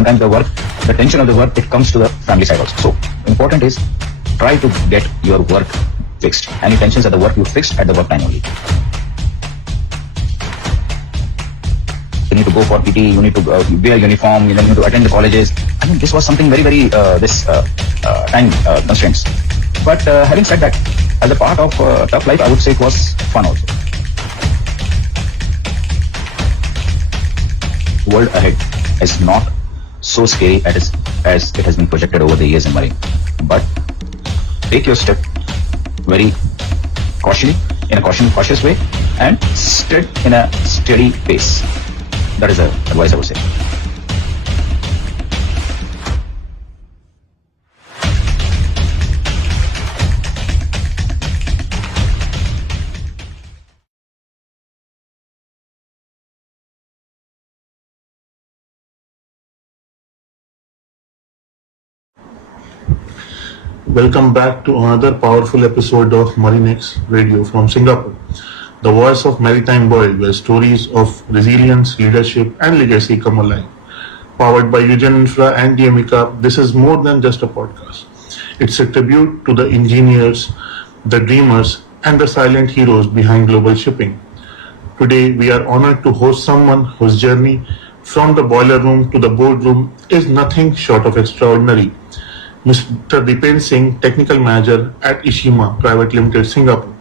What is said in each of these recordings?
sometimes the tension of the work, it comes to the family side also. So important is try to get your work fixed. Any tensions at the work, you fixed at the work time only. You need to go for PT, you need to wear uniform, you need to attend the colleges. I mean, this was something very, time constraints. But having said that, as a part of tough life, I would say it was fun also. The world ahead is not so scary as it has been projected over the years in Marine. But take your step very cautiously, in a cautious way, and step in a steady pace. That is the advice I would say. Welcome back to another powerful episode of MarineX Radio from Singapore, the voice of maritime world where stories of resilience, leadership and legacy come alive. Powered by Eugen Infra and DME, this is more than just a podcast. It's a tribute to the engineers, the dreamers and the silent heroes behind global shipping. Today we are honored to host someone whose journey from the boiler room to the boardroom is nothing short of extraordinary. Mr. Deependra Singh, Technical Manager at Ishima Pte Ltd, Singapore,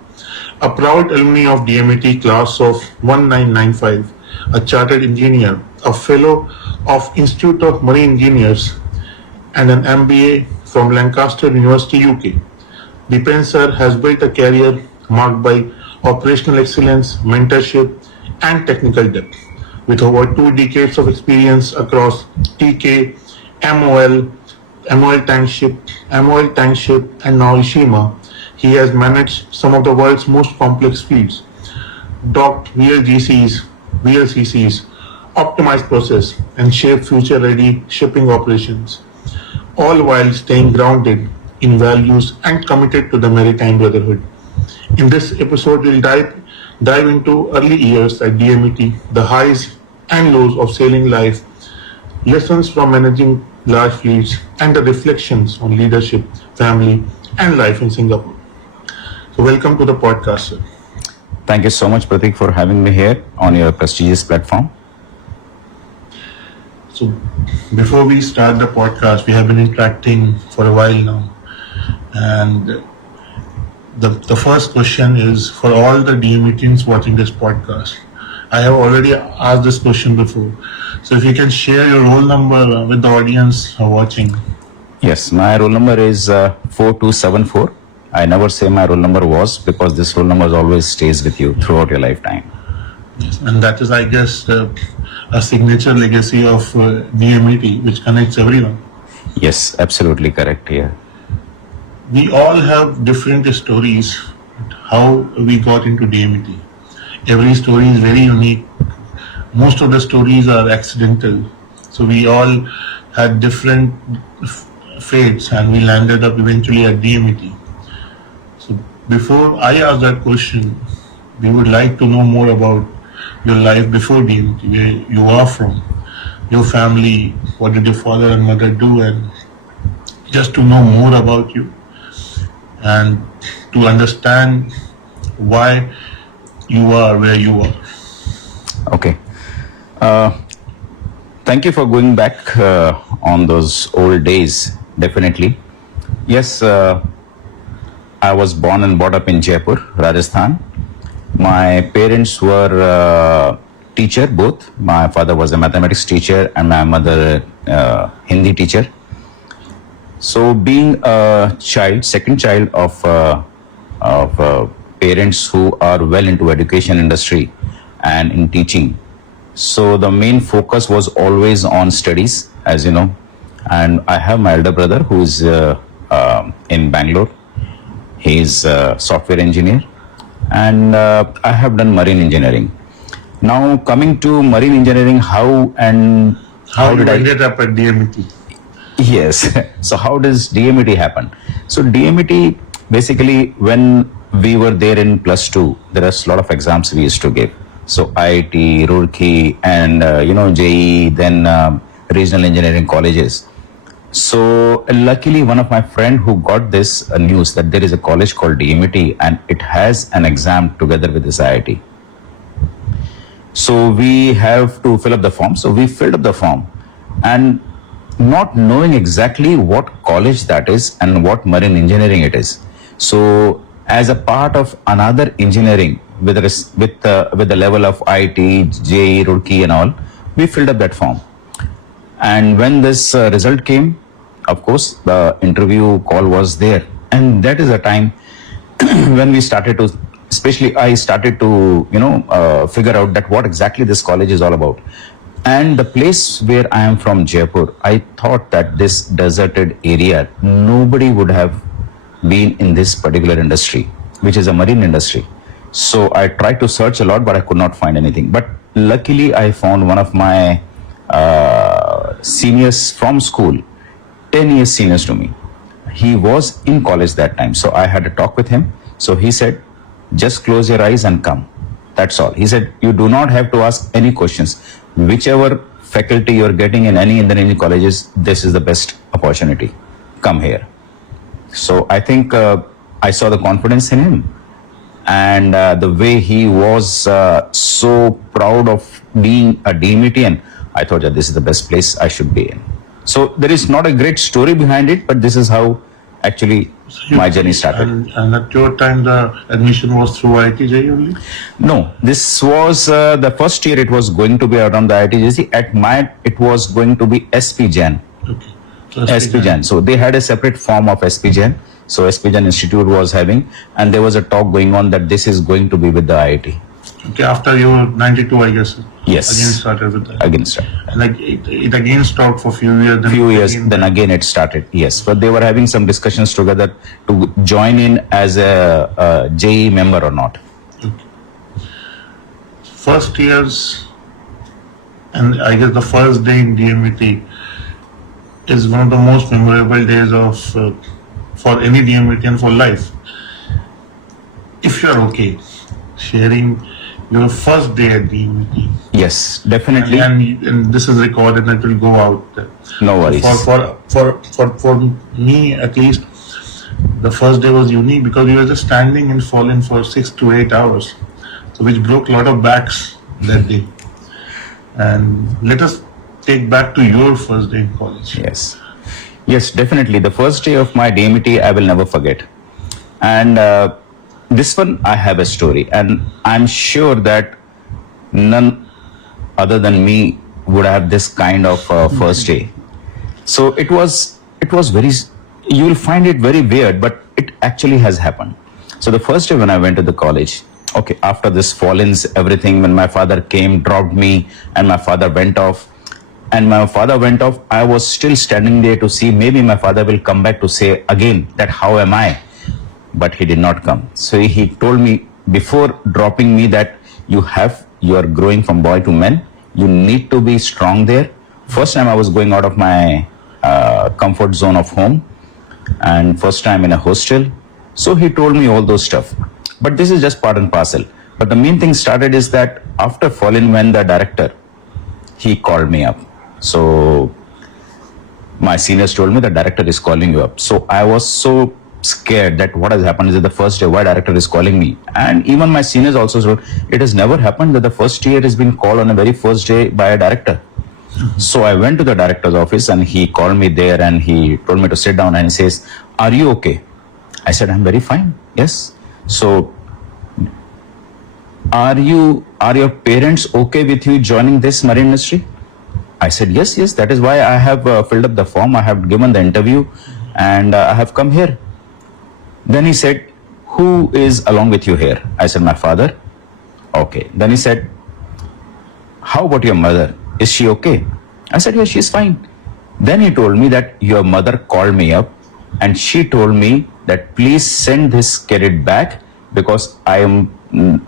a proud alumni of DMET class of 1995, a chartered engineer, a fellow of Institute of Marine Engineers, and an MBA from Lancaster University, UK. Deependra sir has built a career marked by operational excellence, mentorship, and technical depth. With over 2 decades of experience across TK, MOL Tankship, and now Ishima, he has managed some of the world's most complex fleets, docked VLGCs, VLCCs, optimized process, and shaped future-ready shipping operations, all while staying grounded in values and committed to the Maritime Brotherhood. In this episode, we'll dive into early years at DMET, the highs and lows of sailing life, lessons from managing large fleets, and the reflections on leadership, family, and life in Singapore. So welcome to the podcast, sir. Thank you so much, Pratik, for having me here on your prestigious platform. So before we start the podcast, we have been interacting for a while now. And the first question is for all the DMETians watching this podcast. I have already asked this question before. So if you can share your roll number with the audience watching. Yes, my roll number is 4274. I never say my roll number was because this roll number always stays with you throughout your lifetime. Yes, and that is, I guess, a signature legacy of DMET, which connects everyone. Yes, absolutely correct. Yeah. We all have different stories how we got into DMET. Every story is very unique. Most of the stories are accidental. So we all had different fates and we landed up eventually at DMET. So before I ask that question, we would like to know more about your life before DMET, where you are from, your family, what did your father and mother do, and just to know more about you and to understand why you are where you are. Okay. Thank you for going back on those old days, definitely. Yes, I was born and brought up in Jaipur, Rajasthan. My parents were teacher, both. My father was a mathematics teacher and my mother Hindi teacher. So being a child, second child of parents who are well into education industry and in teaching, so the main focus was always on studies, as you know. And I have my elder brother who is in Bangalore. He is a software engineer, and I have done marine engineering. Now coming to marine engineering, how did I ended up at DMET? Yes. So how does DMET happen? So DMET, basically, when we were there in +2, there are a lot of exams we used to give. So IIT, Roorkee, and JEE, then regional engineering colleges. So luckily, one of my friend who got this news that there is a college called DMET and it has an exam together with this IIT. So we have to fill up the form. So we filled up the form, and not knowing exactly what college that is and what marine engineering it is. So as a part of another engineering with the level of IT, JE, Roorkee and all, we filled up that form. And when this result came, of course, the interview call was there. And that is a time when we started to, especially I started to, figure out that what exactly this college is all about. And the place where I am from, Jaipur, I thought that this deserted area, nobody would have been in this particular industry, which is a marine industry. So I tried to search a lot, but I could not find anything. But luckily, I found one of my seniors from school, 10 years seniors to me. He was in college that time. So I had a talk with him. So he said, just close your eyes and come. That's all. He said, you do not have to ask any questions. Whichever faculty you're getting in any engineering colleges, this is the best opportunity. Come here. So I think I saw the confidence in him. And the way he was so proud of being a DMETian, I thought that this is the best place I should be in. So there is not a great story behind it, but this is how actually my journey started. And at your time, the admission was through IITJ only? No, this was the first year it was going to be around the IITJC. At my, it was going to be SPJAN. Okay. So SPJAN. So they had a separate form of SPJAN. So SPJAN Institute was having, and there was a talk going on that this is going to be with the IIT. Okay, after you were 92, I guess. Yes. Again started with that. Again started. Like it again stopped for few years. Then again it started. Yes, but they were having some discussions together to join in as a JE member or not. Okay. First years, and I guess the first day in DMET is one of the most memorable days of for any DMETian for life. If you are okay sharing your first day at DMET. Yes, definitely. And this is recorded and it will go out there. No worries. For me at least, the first day was unique because we were just standing and falling for 6 to 8 hours, so which broke a lot of backs that day. And let us take back to your first day in college. Yes, definitely. The first day of my DMET I will never forget. And this one I have a story, and I'm sure that none other than me would have this kind of first day. So it was very, you will find it very weird, but it actually has happened. So the first day when I went to the college, okay, after this fall-ins, everything, when my father came, dropped me, and my father went off. And my father went off, I was still standing there to see maybe my father will come back to say again that how am I? But he did not come. So he told me before dropping me that you are growing from boy to man. You need to be strong there. First time I was going out of my comfort zone of home, and first time in a hostel. So he told me all those stuff. But this is just part and parcel. But the main thing started is that after falling, when the director, he called me up. So my seniors told me the director is calling you up. So I was so scared that what has happened. Is it the first day why director is calling me? And even my seniors also said it has never happened that the first year has been called on the very first day by a director. So I went to the director's office and he called me there and he told me to sit down and he says, are you okay? I said, I'm very fine. Yes. So are your parents okay with you joining this marine industry? I said, yes, that is why I have filled up the form, I have given the interview and I have come here. Then he said, who is along with you here? I said, my father. Okay. Then he said, how about your mother? Is she okay? I said, yes, she's fine. Then he told me that your mother called me up and she told me that please send this kid back because I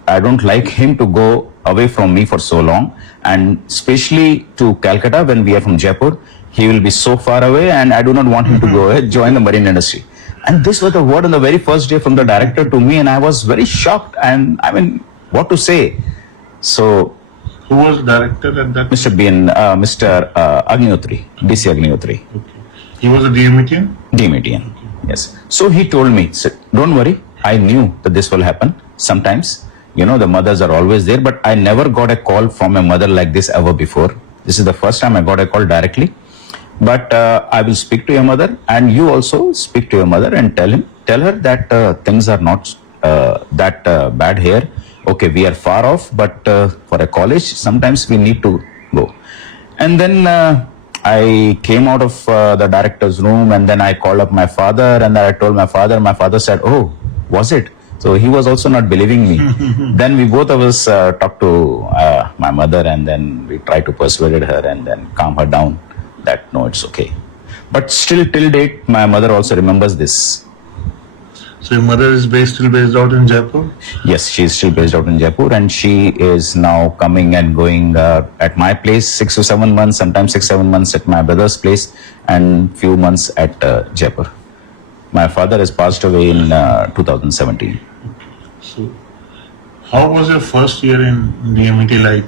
don't like him to go away from me for so long, and especially to Calcutta when we are from Jaipur, he will be so far away and I do not want him to go join the marine industry. And this was the word on the very first day from the director to me, and I was very shocked and I mean, what to say? So Who was the director at that? Mr. Agnihotri, DC Agnihotri. Okay. He was a DMETian? DMETian, yes. So he told me, don't worry, I knew that this will happen. Sometimes, the mothers are always there, but I never got a call from a mother like this ever before. This is the first time I got a call directly. But I will speak to your mother, and you also speak to your mother and tell her that things are not that bad here. Okay, we are far off, but for a college, sometimes we need to go. And then I came out of the director's room, and then I called up my father, and I told my father. My father said, "Oh, was it?" So he was also not believing me. Then we both of us talked to my mother, and then we tried to persuade her and then calm her down that no, it's okay. But still, till date, my mother also remembers this. So your mother is still based out in Jaipur? Yes, she is still based out in Jaipur, and she is now coming and going at my place 6 to 7 months, sometimes 6-7 months at my brother's place, and few months at Jaipur. My father has passed away in 2017. So, how was your first year in DMET like?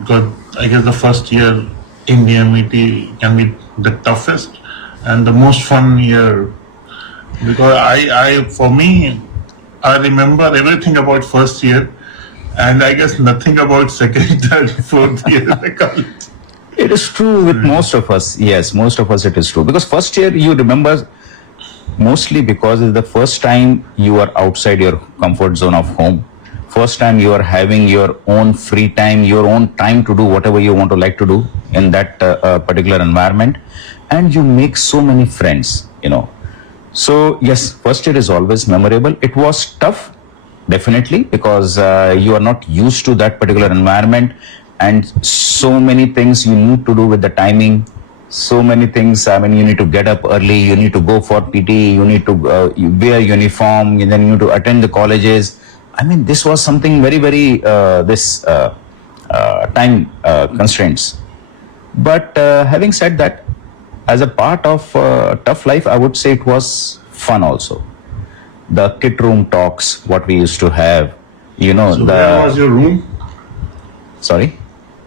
Because I guess the first year in DMET can be the toughest and the most fun year. Because for me, I remember everything about first year, and I guess nothing about second, third, fourth year in the college. It is true with most of us. Yes, most of us it is true. Because first year you remember mostly because it's the first time you are outside your comfort zone of home. First time you are having your own free time, your own time to do whatever you want to like to do in that particular environment. And you make so many friends, So yes, first year is always memorable. It was tough, definitely, because you are not used to that particular environment, and so many things you need to do with the timing. So many things. I mean, you need to get up early. You need to go for PT. You need to wear uniform. And then you need to attend the colleges. I mean, this was something very, very time constraints. But having said that, as a part of tough life, I would say it was fun also. The kit room talks, what we used to have, So where was your room? Sorry?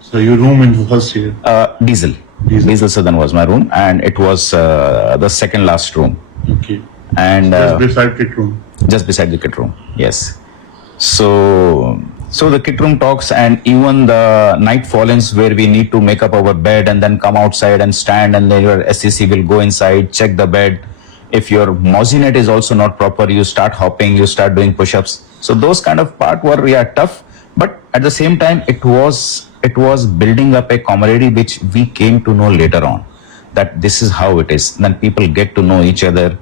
So your room in first year? Diesel Southern was my room, and it was the second last room. Okay. And just beside kit room? Just beside the kit room, yes. So the kit room talks, and even the night fall-ins where we need to make up our bed and then come outside and stand, and then your SCC will go inside, check the bed. If your mosinette is also not proper, you start hopping, you start doing push-ups. So those kind of part were tough, but at the same time it was building up a camaraderie which we came to know later on, that this is how it is. Then people get to know each other.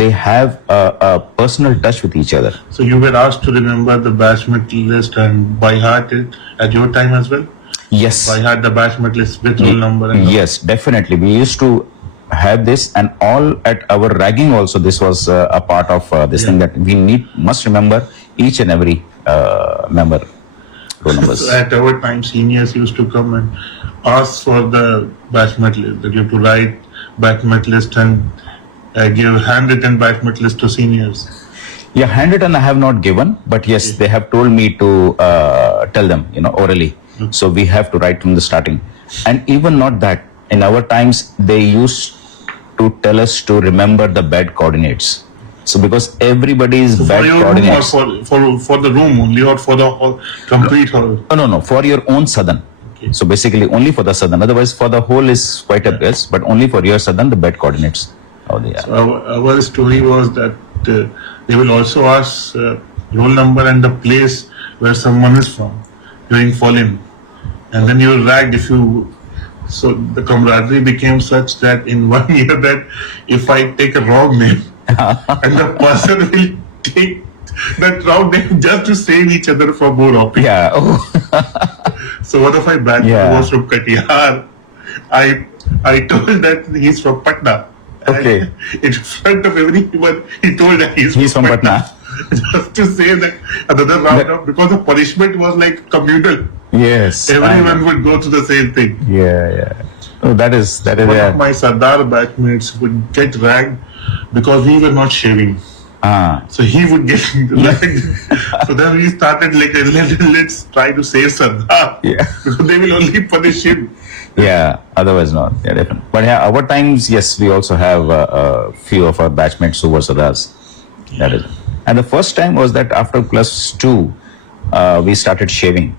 They have a personal touch with each other. So you were asked to remember the batchmate list and by heart it at your time as well? Yes. By heart the batchmate list with roll number and yes, definitely. We used to have this, and all at our ragging also this was a part of this thing, that we must remember each and every member roll numbers. So at our time, seniors used to come and ask for the batchmate list, that you have to write batchmate list and give handwritten batchmate list to seniors. Yeah, handwritten I have not given, but yes, they have told me to tell them, orally. So we have to write from the starting. And even not that, in our times, they used to tell us to remember the bed coordinates. So because everybody's bed coordinates. For the room only, or for the whole complete hall? No, for your own southern. Okay. So basically only for the southern. Otherwise for the whole is quite a guess, but only for your southern, the bed coordinates. Oh, yeah. So our story was that they will also ask roll number and the place where someone is from during fall-in, and then you will rag if you. So the camaraderie became such that in 1 year that if I take a wrong name and the person will take that wrong name just to save each other from more hopping. Yeah. Oh. So one of my batchmates was from Katihar. I told that he's from Patna. Okay. In front of everyone, he told that he's from Patna. Just to say that another round of, because the punishment was like communal. Yes. Everyone would go to the same thing. Yeah. Oh, that is. One of my Sardar batchmates would get ragged because we were not shaving. So he would get so then we started like let's try to save Sardar. Yeah. Because they will only punish him. Yeah, otherwise not. Yeah, definitely. But yeah, our times, yes, we also have a few of our batchmates who were Sardars. That is. And the first time was that after +2, we started shaving.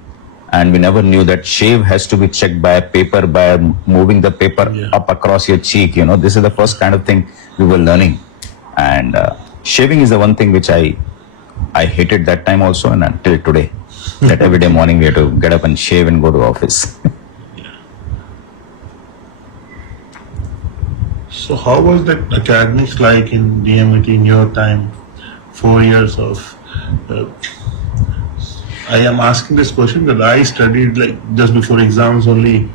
And we never knew that shave has to be checked by a paper, by moving the paper up across your cheek. You know, this is the first kind of thing we were learning. And shaving is the one thing which I hated that time also, and until today. That every day morning we have to get up and shave and go to office. So how was the academics like in DMET in your time? 4 years of... I am asking this question because I studied like just before exams only.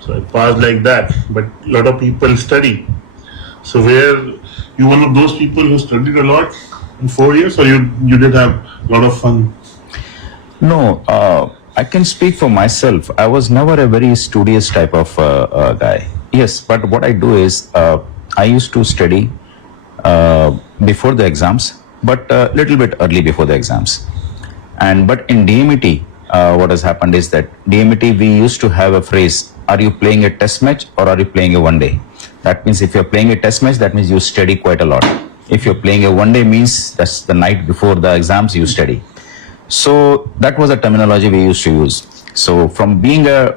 So I passed like that. But a lot of people study. So were you one of those people who studied a lot in 4 years, or you did have a lot of fun? No, I can speak for myself. I was never a very studious type of guy. Yes, but what I do is I used to study before the exams, but a little bit early before the exams. But in DMET, what has happened is that DMET, we used to have a phrase: are you playing a test match or are you playing a one day? That means if you're playing a test match, that means you study quite a lot. If you're playing a one day, means that's the night before the exams you study. So that was a terminology we used to use. So from being a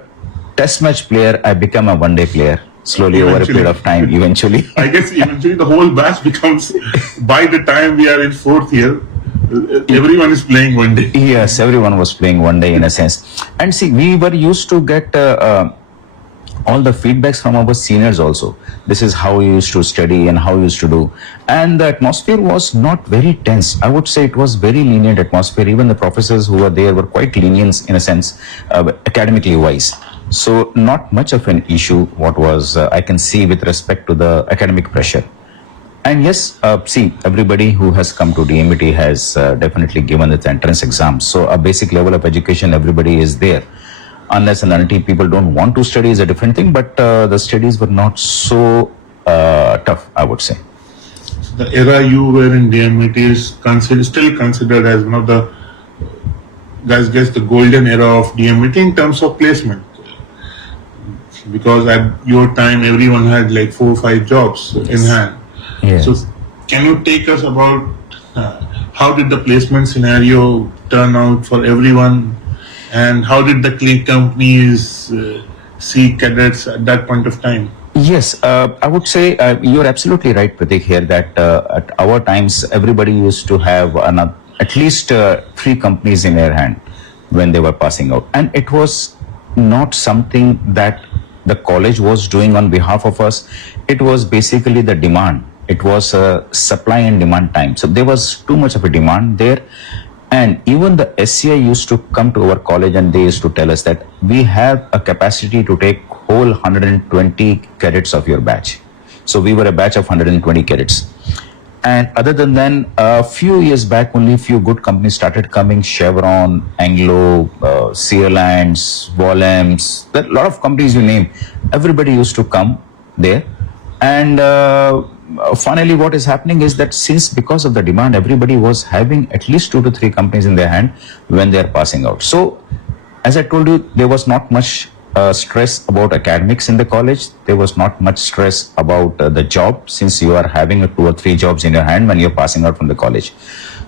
test match player, I became a one day player. Slowly over a period of time, eventually. I guess eventually the whole batch becomes, by the time we are in 4th year, everyone is playing one day. Yes, everyone was playing one day in a sense. And see, we were used to get all the feedbacks from our seniors also. This is how you used to study and how you used to do. And the atmosphere was not very tense. I would say it was very lenient atmosphere. Even the professors who were there were quite lenient in a sense, academically wise. So not much of an issue what was I can see with respect to the academic pressure. And yes, see, everybody who has come to DMET has definitely given its entrance exams. So a basic level of education, everybody is there. Unless and until people don't want to study is a different thing, but the studies were not so tough, I would say. The era you were in DMET is still considered as one of the, guys, the golden era of DMET in terms of placement. Because at your time, everyone had like 4 or 5 jobs in hand. Yes. So can you take us about how did the placement scenario turn out for everyone, and how did the companies see cadets at that point of time? Yes, I would say you're absolutely right, Pratik, here that at our times, everybody used to have at least 3 companies in their hand when they were passing out. And it was not something that the college was doing on behalf of us. It was basically the demand. It was a supply and demand time. So there was too much of a demand there. And even the SCI used to come to our college and they used to tell us that we have a capacity to take whole 120 cadets of your batch. So we were a batch of 120 cadets. And other than that, a few years back, only a few good companies started coming: Chevron, Anglo, Sealands, Volems, a lot of companies you name. Everybody used to come there. And finally, what is happening is that because of the demand, everybody was having at least 2 to 3 companies in their hand when they are passing out. So, as I told you, there was not much stress about academics in the college. There was not much stress about the job, since you are having 2 or 3 jobs in your hand when you're passing out from the college.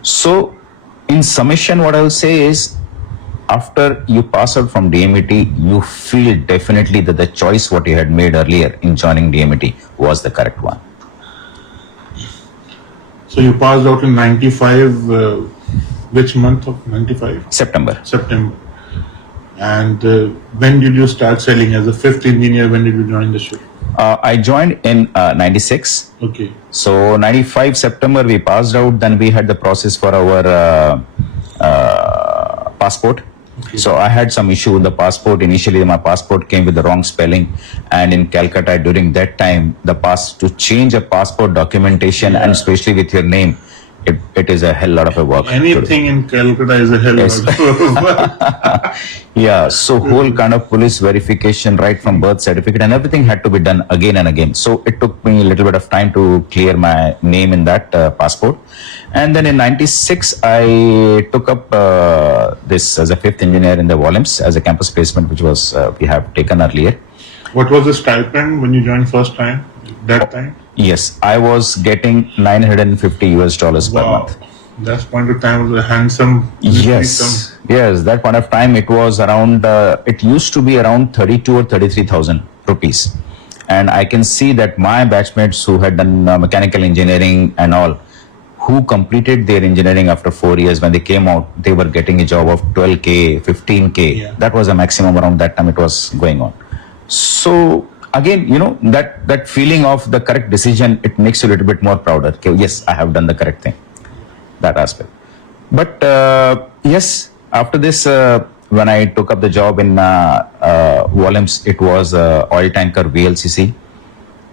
So, in summation, what I will say is, after you pass out from DMET, you feel definitely that the choice what you had made earlier in joining DMET was the correct one. So you passed out in 95, which month of 95? September. And when did you start selling as a 5th engineer? When did you join the ship? I joined in 96. Okay. So 95 September we passed out. Then we had the process for our passport. Okay. So I had some issue with the passport. Initially, my passport came with the wrong spelling, and in Calcutta during that time, to change a passport documentation and especially with your name, it is a hell lot of a work. Anything in Calcutta is a hell lot of work. Yeah, so whole kind of police verification, right from birth certificate and everything had to be done again and again. So it took me a little bit of time to clear my name in that passport. And then in 96, I took up this as a fifth engineer in the volumes as a campus placement, which was we have taken earlier. What was the stipend when you joined first time? That time? Yes, I was getting $950 per month. That point of time was a handsome Yes, yes. That point of time, it was around. It used to be around 32 or 33,000 rupees, and I can see that my batchmates who had done mechanical engineering and all, who completed their engineering after 4 years, when they came out, they were getting a job of 12K, 15K. Yeah. That was a maximum around that time. It was going on. So again, that feeling of the correct decision, it makes you a little bit more prouder. Okay, yes, I have done the correct thing. That aspect. But yes, after this, when I took up the job in volumes, it was oil tanker VLCC.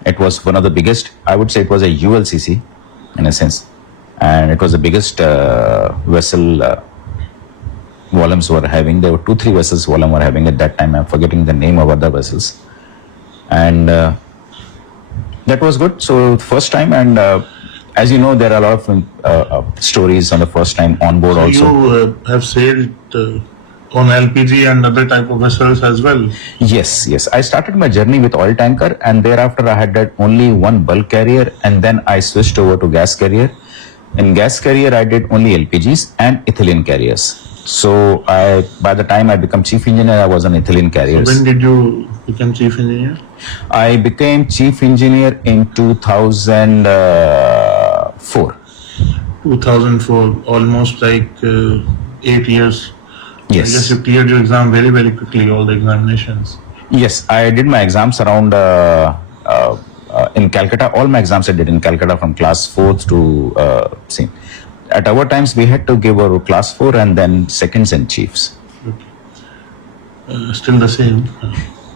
It was one of the biggest. I would say it was a ULCC in a sense, and it was the biggest vessel volumes were having. There were 2-3 vessels volume were having at that time. I'm forgetting the name of other vessels, and that was good. So first time, and as you know, there are a lot of stories on the first time on board. So also, you have sailed on LPG and other type of vessels as well. Yes. I started my journey with oil tanker, and thereafter I had that only one bulk carrier, and then I switched over to gas carrier. In gas carrier, I did only LPGs and ethylene carriers. So by the time I became chief engineer, I was on ethylene carriers. So when did you become chief engineer? I became chief engineer in 2004. 2004, almost like 8 years. Yes. I guess you cleared your exam very, very quickly, all the examinations. Yes, I did my exams around in Calcutta. All my exams I did in Calcutta from class 4th to see. At our times, we had to give our class 4 and then seconds and chiefs. Okay. Still the same.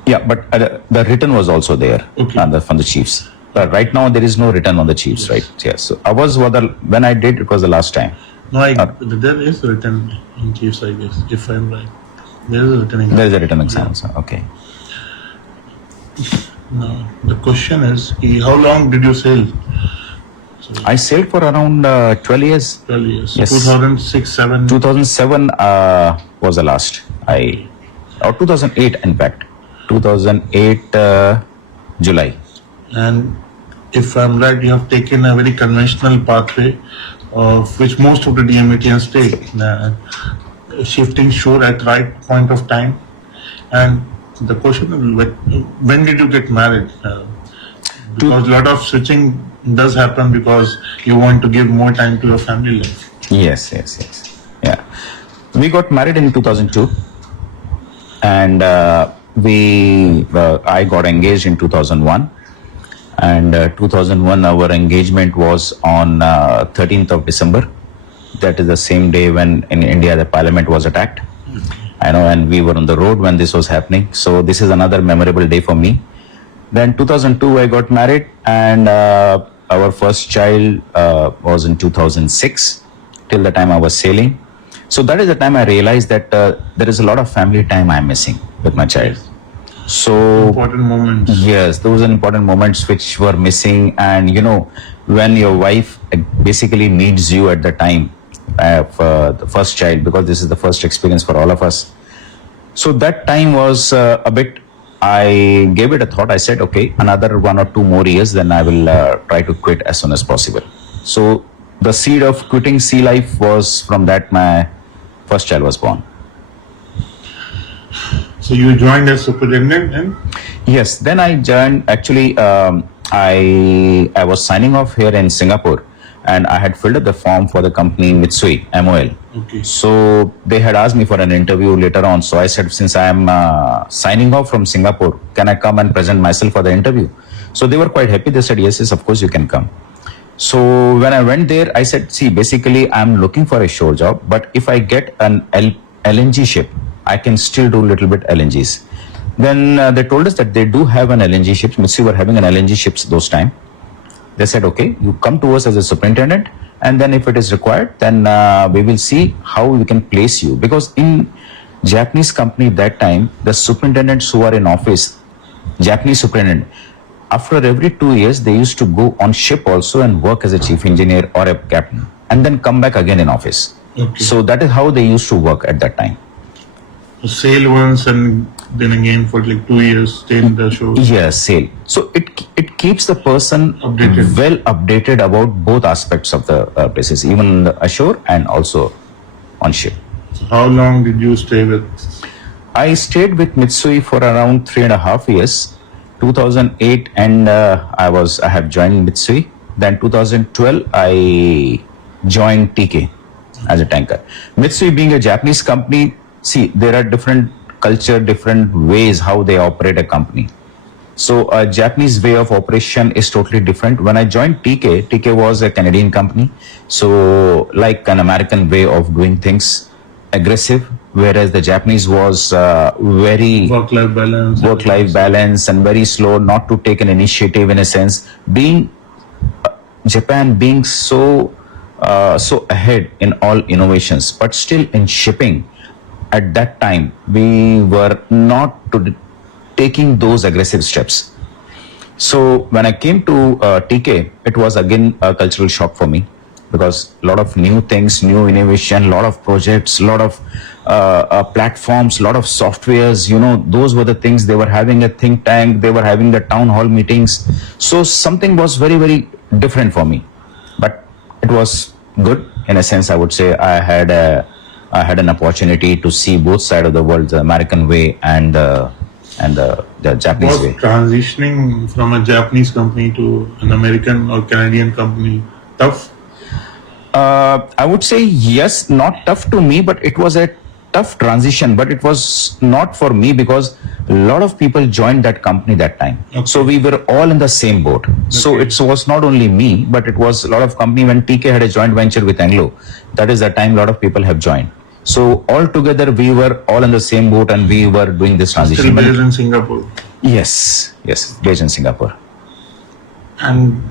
Yeah, but the written was also there. Okay. From the chiefs. But right now, there is no written on the chiefs, Yes. right? Yes. So I was when I did, it was the last time. No, there is written in chiefs, I guess, if I'm right. There is a written exam. There is a written exam. Yeah. So, okay. No, the question is, how long did you sail? I sailed for around 12 years. 12 years. Yes. 2006, 7. 2007 was the last. Or 2008, in fact. 2008 July. And if I'm right, you have taken a very conventional pathway, of which most of the DMETians take, shifting shore at right point of time. And the question is, when did you get married? Because a lot of switching does happen because you want to give more time to your family life. Yes. Yeah. We got married in 2002, and I got engaged in 2001. And 2001, our engagement was on 13th of December. That is the same day when in India the parliament was attacked. I know, and we were on the road when this was happening. So this is another memorable day for me. Then 2002, I got married, and our first child was in 2006, till the time I was sailing. So that is the time I realized that there is a lot of family time I'm missing with my child. So important moments. Yes, those are important moments which were missing. And when your wife basically needs you at the time of the first child, because this is the first experience for all of us. So that time was a bit, I gave it a thought. I said, okay, another 1 or 2 more years, then I will try to quit as soon as possible. So the seed of quitting sea life was from that my first child was born. So you joined as superintendent then? Yes, then I joined, actually, I was signing off here in Singapore, and I had filled up the form for the company Mitsui, MOL. Okay. So they had asked me for an interview later on. So I said, since I am signing off from Singapore, can I come and present myself for the interview? So they were quite happy. They said, yes, of course you can come. So when I went there, I said, see, basically I'm looking for a shore job, but if I get an LNG ship, I can still do a little bit LNGs. Then they told us that they do have an LNG ship. Mitsui were having an LNG ships those time. They said, okay, you come to us as a superintendent, and then if it is required, then we will see how we can place you. Because in Japanese company that time, the superintendents who are in office, Japanese superintendent, after every 2 years, they used to go on ship also and work as a chief engineer or a captain. and then come back again in office. Okay. So that is how they used to work at that time. Sail once and then again for like 2 years, stay in the shore. Yes, sail. So it keeps the person Updated. well updated about both aspects of the places, even the ashore and also on ship. So how long did you stay with? I stayed with Mitsui for around 3.5 years. 2008, and I have joined Mitsui. Then 2012, I joined TK as a tanker. Mitsui being a Japanese company, see, there are different culture, different ways how they operate a company. So a Japanese way of operation is totally different. When I joined TK was a Canadian company. So like an American way of doing things, aggressive, whereas the Japanese was very Work-life balance and very slow, not to take an initiative in a sense. Being Japan being so ahead in all innovations, but still in shipping, at that time we were not taking those aggressive steps. So when I came to TK, it was again a cultural shock for me, because a lot of new things, new innovation, a lot of projects, a lot of platforms, a lot of softwares, those were the things. They were having a think tank, they were having the town hall meetings. So something was very, very different for me. But it was good in a sense. I would say I had an opportunity to see both sides of the world, the American way and the Japanese Was way. transitioning from a Japanese company to an American or Canadian company tough? I would say yes, not tough to me, but it was a tough transition. But it was not for me, because a lot of people joined that company that time. Okay. So we were all in the same boat. So Okay. it was not only me, but it was a lot of company. When TK had a joint venture with Anglo, that is the time a lot of people have joined. So all together we were all in the same boat, and we were doing this transition. Still based in Singapore. Yes, based in Singapore. And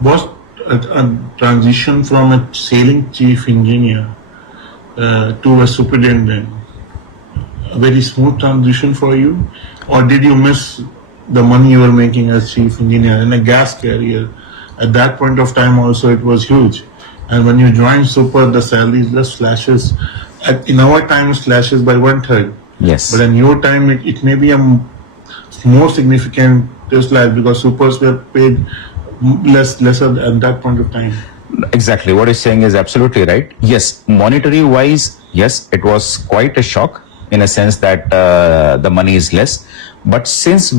was a transition from a sailing chief engineer to a superintendent a very smooth transition for you, or did you miss the money you were making as chief engineer in a gas carrier? At that point of time also it was huge, and when you joined Super, the salaries just slashes. In our time it slashes by 1/3. Yes. But in your time it may be a more significant slash, because Supers were paid lesser at that point of time. Exactly. What he's saying is absolutely right. Yes, monetary wise, yes, it was quite a shock in a sense that the money is less. But since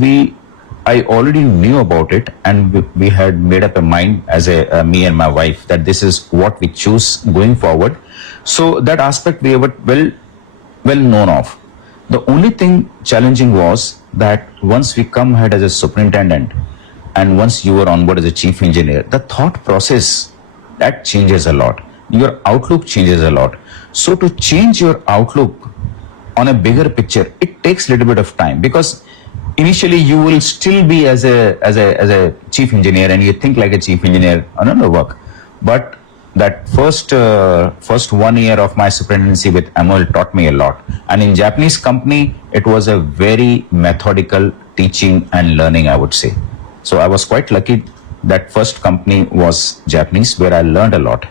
I already knew about it, and we had made up a mind as me and my wife, that this is what we choose going forward. So that aspect we were well known of. The only thing challenging was that once we come ahead as a superintendent, and once you were on board as a chief engineer, the thought process, that changes a lot. Your outlook changes a lot. So to change your outlook on a bigger picture, it takes a little bit of time, because initially you will still be as a chief engineer, and you think like a chief engineer on another work. But that first 1 year of my superintendency with MOL taught me a lot. And in Japanese company, it was a very methodical teaching and learning, I would say. So I was quite lucky that first company was Japanese, where I learned a lot.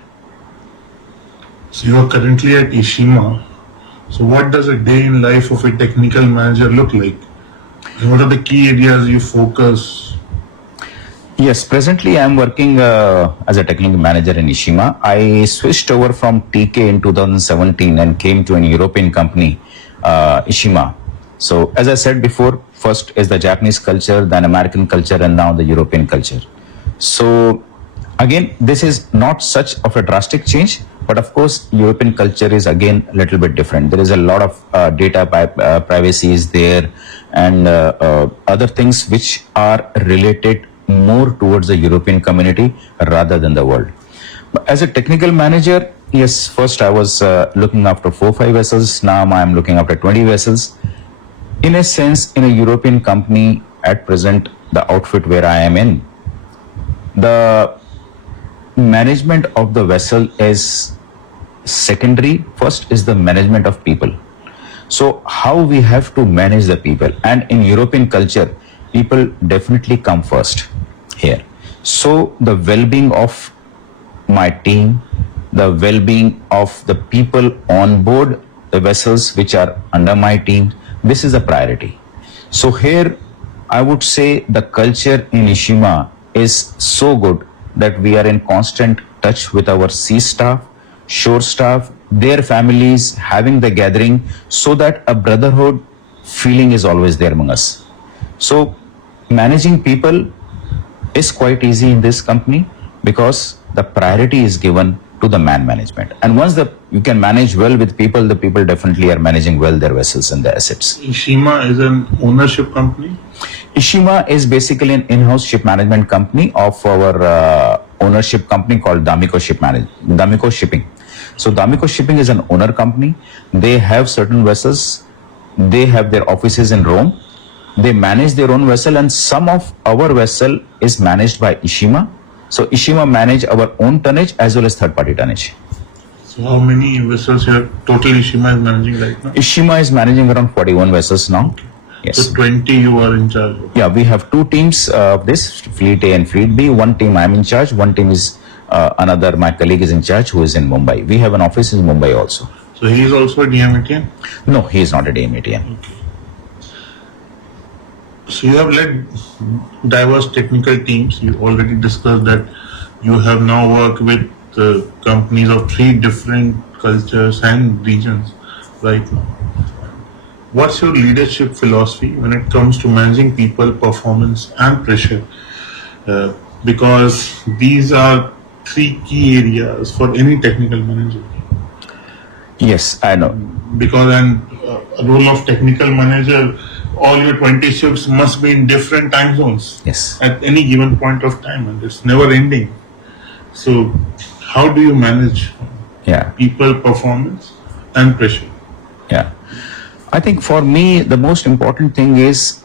So you are currently at Ishima. So what does a day in life of a technical manager look like? And what are the key areas you focus? Yes, presently I am working as a technical manager in Ishima. I switched over from TK in 2017 and came to an European company, Ishima. So as I said before, first is the Japanese culture, then American culture, and now the European culture. So again, this is not such of a drastic change, but of course European culture is again a little bit different. There is a lot of data privacy is there, and other things which are related more towards the European community rather than the world. But as a technical manager, yes, first I was looking after 4-5 vessels. Now I am looking after 20 vessels. In a sense, in a European company at present, the outfit where I am in, the management of the vessel is secondary. First is the management of people. So how we have to manage the people, and in European culture, people definitely come first here. So the well-being of my team, the well-being of the people on board the vessels which are under my team. This is a priority. So here, I would say the culture in Ishima is so good that we are in constant touch with our sea staff, shore staff, their families, having the gathering, so that a brotherhood feeling is always there among us. So managing people is quite easy in this company because the priority is given to the man management. And once you can manage well with people, the people definitely are managing well their vessels and their assets. Ishima is an ownership company? Ishima is basically an in-house ship management company of our ownership company called D'Amico Shipping. So D'Amico Shipping is an owner company. They have certain vessels. They have their offices in Rome. They manage their own vessel, and some of our vessel is managed by Ishima. So Ishima manage our own tonnage as well as third-party tonnage. So how many vessels here total Ishima is managing right now? Ishima is managing around 41 vessels now. Yes. So 20 you are in charge of? Yeah, we have two teams of this, Fleet A and Fleet B. One team I'm in charge, one team is another, my colleague is in charge, who is in Mumbai. We have an office in Mumbai also. So he is also a DMETian? No, he is not a DMETian. Okay. So you have led diverse technical teams. You already discussed that you have now worked with companies of 3 different cultures and regions right now. What's your leadership philosophy when it comes to managing people, performance and pressure? Because these are 3 key areas for any technical manager. Yes, I know. Because a role of technical manager, all your 20 ships must be in different time zones. Yes. At any given point of time, and it's never ending. So how do you manage people, performance and pressure? Yeah. I think for me, the most important thing is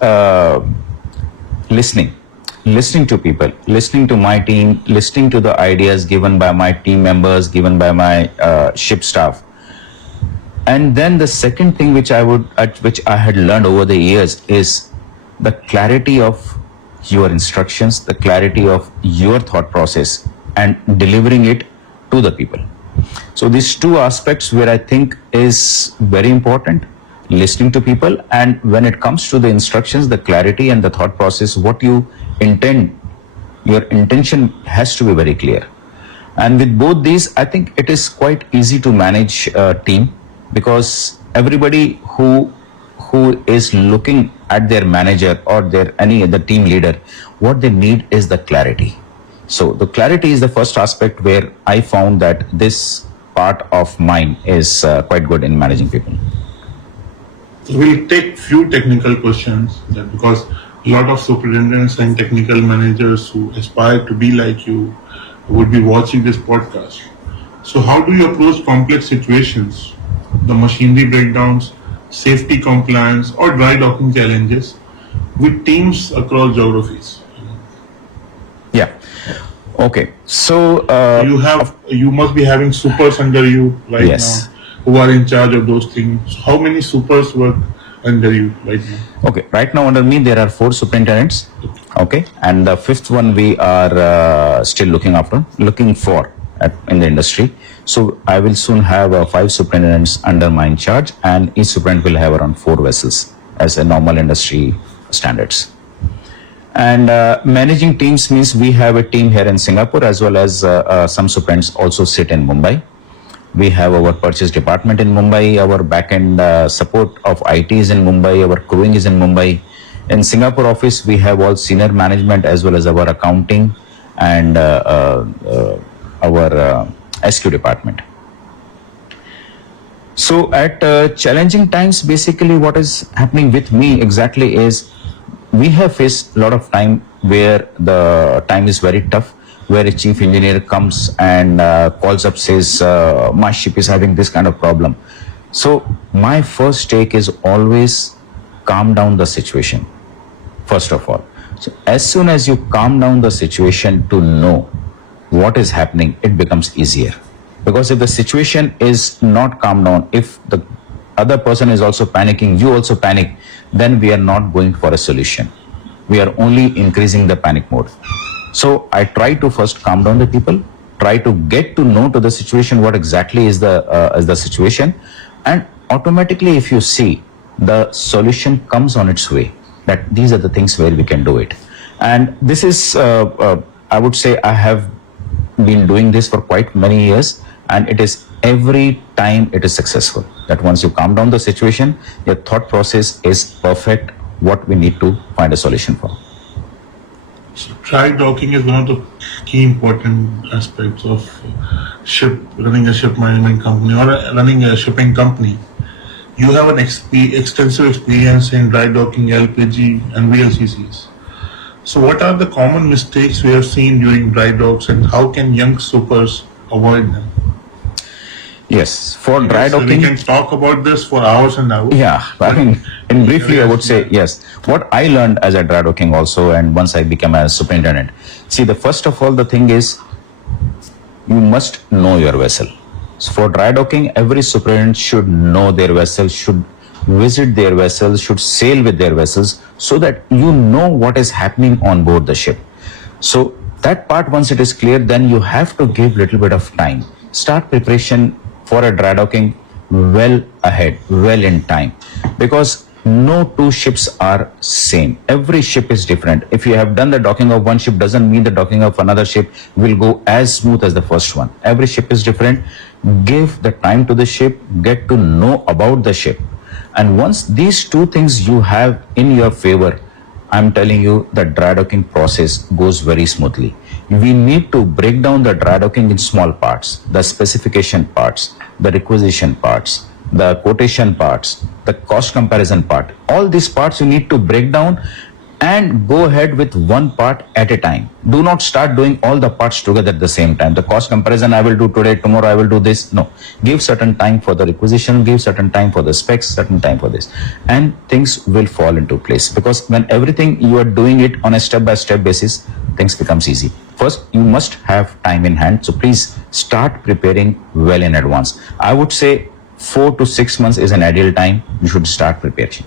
listening to people, listening to my team, listening to the ideas given by my team members, given by my ship staff. And then the second thing which I had learned over the years is the clarity of your instructions, the clarity of your thought process, and delivering it to the people. So these 2 aspects where I think is very important, listening to people, and when it comes to the instructions, the clarity and the thought process, what you intend, your intention has to be very clear. And with both these, I think it is quite easy to manage a team, because everybody who is looking at their manager or any other team leader, what they need is the clarity. So the clarity is the first aspect where I found that this part of mine is quite good in managing people. We'll take few technical questions because a lot of superintendents and technical managers who aspire to be like you would be watching this podcast. So how do you approach complex situations, the machinery breakdowns, safety compliance or dry docking challenges with teams across geographies? Yeah. Okay. So you must be having supers under you right yes. now who are in charge of those things. How many supers work under you right now? Okay. Right now under me there are 4 superintendents. Okay. And the 5th one we are still looking for in the industry. So I will soon have 5 superintendents under my charge, and each superintendent will have around 4 vessels as a normal industry standards. And managing teams means we have a team here in Singapore, as well as some superintendents also sit in Mumbai. We have our purchase department in Mumbai, our back-end support of IT is in Mumbai, our crewing is in Mumbai. In Singapore office, we have all senior management as well as our accounting and our SQ department. So at challenging times, basically what is happening with me exactly is we have faced a lot of time where the time is very tough, where a chief engineer comes and calls up, says, my ship is having this kind of problem. So my first take is always calm down the situation, first of all. So as soon as you calm down the situation to know what is happening, it becomes easier. Because if the situation is not calm down, if the other person is also panicking, you also panic, then we are not going for a solution. We are only increasing the panic mode. So I try to first calm down the people, try to get to know to the situation what exactly is the situation, and automatically if you see, the solution comes on its way, that these are the things where we can do it. And this is I would say I have been doing this for quite many years, and it is every time it is successful, that once you calm down the situation, your thought process is perfect, what we need to find a solution for. So dry docking is one of the key important aspects of running a ship management company or running a shipping company. You have an extensive experience in dry docking LPG and VLCCs. So what are the common mistakes we have seen during dry docks, and how can young supers avoid them? Yes, for dry docking, we can talk about this for hours and hours. yeah, I mean, in briefly, I would say, yes. What I learned as a dry docking also, and once I became a superintendent, see, the first of all, the thing is, you must know your vessel. So for dry docking, every superintendent should know their vessel, should visit their vessels, should sail with their vessels, so that you know what is happening on board the ship. So that part, once it is clear, then you have to give little bit of time. Start preparation for a dry docking well ahead, well in time, because no two ships are same. Every ship is different. If you have done the docking of one ship, doesn't mean the docking of another ship will go as smooth as the first one. Every ship is different. Give the time to the ship, get to know about the ship. And once these two things you have in your favor, I'm telling you, the dry docking process goes very smoothly. We need to break down the dry docking in small parts, the specification parts, the requisition parts, the quotation parts, the cost comparison part. All these parts you need to break down and go ahead with one part at a time. Do not start doing all the parts together at the same time. The cost comparison I will do today, tomorrow I will do this. No, give certain time for the requisition, give certain time for the specs, certain time for this, and things will fall into place. Because when everything you are doing it on a step-by-step basis, things becomes easy. First, you must have time in hand. So please start preparing well in advance. I would say 4 to 6 months is an ideal time. You should start preparing.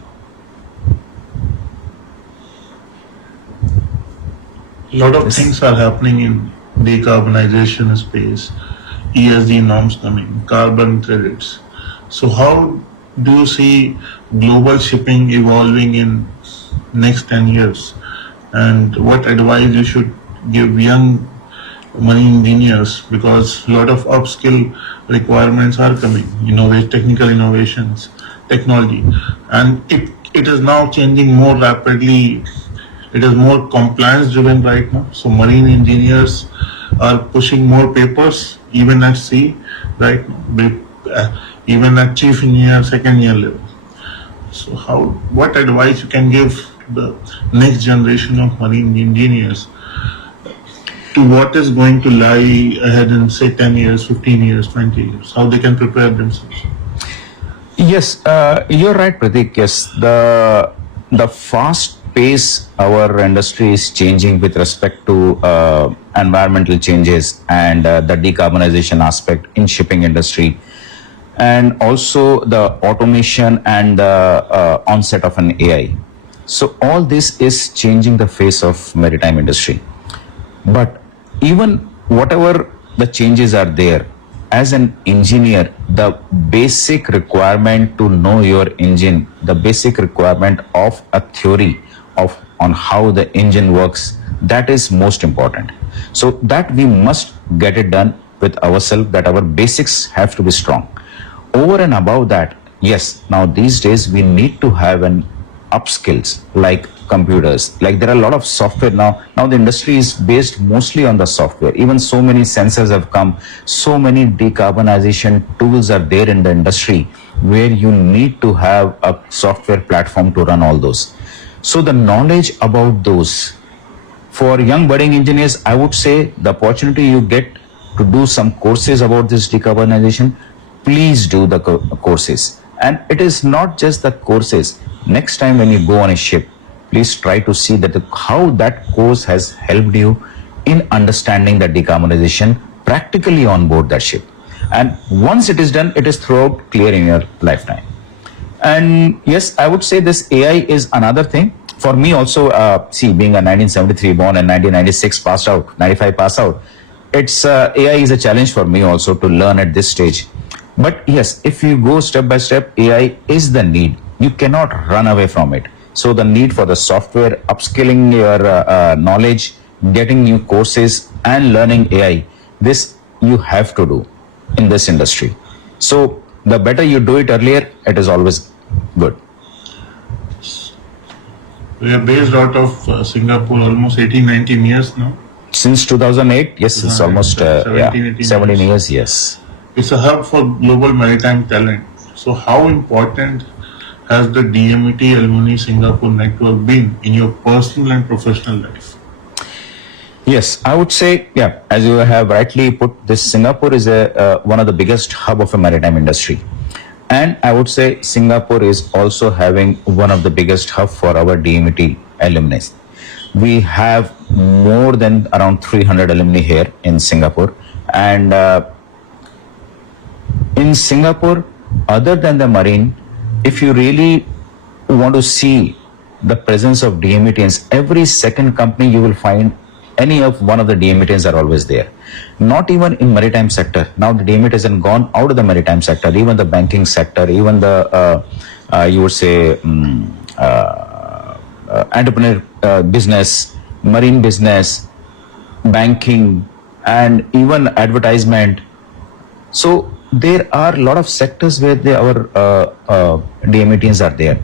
A lot of things are happening in decarbonization space, ESG norms coming, carbon credits. So how do you see global shipping evolving in next 10 years? And what advice you should give young marine engineers, because a lot of upskill requirements are coming, technical innovations, technology, and it is now changing more rapidly. It is more compliance driven right now. So marine engineers are pushing more papers, even at sea, right now, even at chief engineer, second year level. So what advice you can give the next generation of marine engineers to what is going to lie ahead in, say, 10 years, 15 years, 20 years, how they can prepare themselves? Yes, you're right, Pratik. Yes, the fast pace our industry is changing with respect to environmental changes and the decarbonization aspect in shipping industry, and also the automation and the onset of an AI. So all this is changing the face of maritime industry. But even whatever the changes are there, as an engineer, the basic requirement to know your engine, the basic requirement of a theory on how the engine works, that is most important. So that we must get it done with ourselves, that our basics have to be strong. Over and above that, yes, now these days we need to have an upskills like computers, like there are a lot of software now the industry is based mostly on the software. Even so many sensors have come, so many decarbonization tools are there in the industry where you need to have a software platform to run all those. So the knowledge about those, for young budding engineers, I would say the opportunity you get to do some courses about this decarbonization, please do the courses. And it is not just the courses. Next time when you go on a ship, please try to see that how that course has helped you in understanding the decarbonization practically on board that ship. And once it is done, it is throughout clear in your lifetime. And yes, I would say this AI is another thing. For me also, being a 1973 born and 1996 passed out, 95 pass out, it's AI is a challenge for me also to learn at this stage. But yes, if you go step by step, AI is the need. You cannot run away from it. So the need for the software, upskilling your knowledge, getting new courses and learning AI, this you have to do in this industry. So the better you do it earlier, it is always good. We are based out of Singapore almost 18, 19 years now. Since 2008, yes, it's almost 17 years, yes. It's a hub for global maritime talent. So how important has the DMET Alumni Singapore network been in your personal and professional life? Yes, I would say, yeah, as you have rightly put, this Singapore is one of the biggest hub of a maritime industry. And I would say Singapore is also having one of the biggest hub for our DMET alumni. We have more than around 300 alumni here in Singapore. And in Singapore, other than the marine, if you really want to see the presence of DMETians, every second company you will find any of one of the DMETians are always there. Not even in maritime sector. Now the DMET hasn't gone out of the maritime sector, even the banking sector, even the, you would say, entrepreneur business, marine business, banking, and even advertisement. So there are a lot of sectors where our DMETians are there.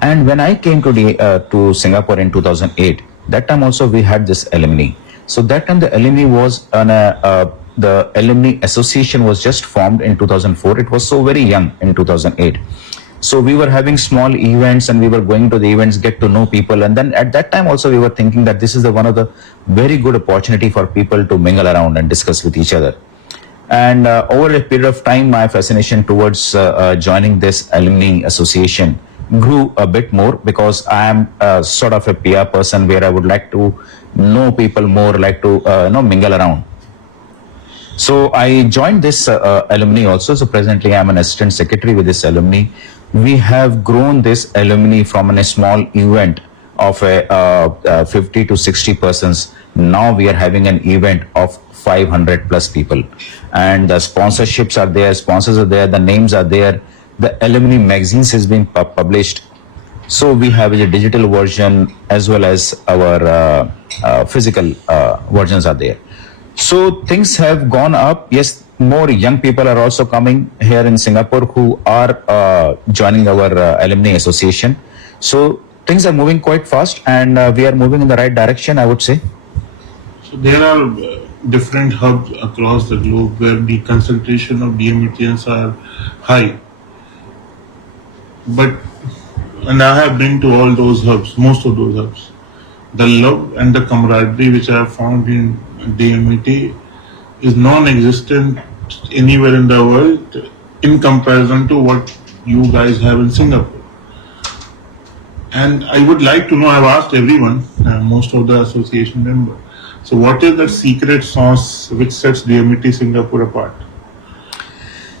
And when I came to Singapore in 2008, that time also we had this alumni. So that time the alumni was the alumni association was just formed in 2004. It was so very young in 2008. So we were having small events and we were going to the events, get to know people. And then at that time also we were thinking that this is one of the very good opportunity for people to mingle around and discuss with each other. And over a period of time, my fascination towards joining this alumni association grew a bit more, because I am sort of a PR person where I would like to know people more, like to mingle around. So I joined this alumni also. So presently I am an assistant secretary with this alumni. We have grown this alumni from a small event of 50 to 60 persons. Now we are having an event of 500 plus people, and the sponsorships are there, sponsors are there, the names are there. The alumni magazines has been published. So we have a digital version as well as our physical versions are there. So things have gone up. Yes, more young people are also coming here in Singapore who are joining our alumni association. So things are moving quite fast, and we are moving in the right direction, I would say. So there are different hubs across the globe where the concentration of DMETians are high. And I have been to all those hubs, most of those hubs. The love and the camaraderie which I have found in DMET is non-existent anywhere in the world in comparison to what you guys have in Singapore. And I would like to know, I've asked everyone, most of the association members, so what is that secret sauce which sets DMET Singapore apart?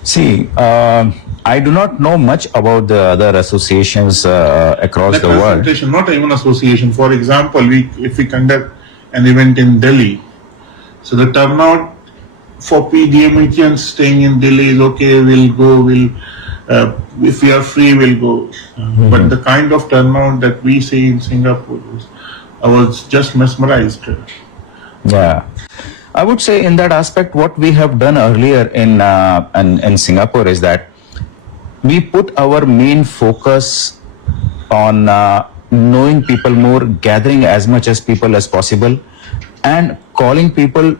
See, I do not know much about the other associations across the world. Not even association. For example, if we conduct an event in Delhi, so the turnout for DMETians staying in Delhi is okay, we'll go, if we are free, we'll go. But the kind of turnout that we see in Singapore, I was just mesmerized. Yeah. I would say in that aspect, what we have done earlier in Singapore is that we put our main focus on knowing people more, gathering as much as people as possible, and calling people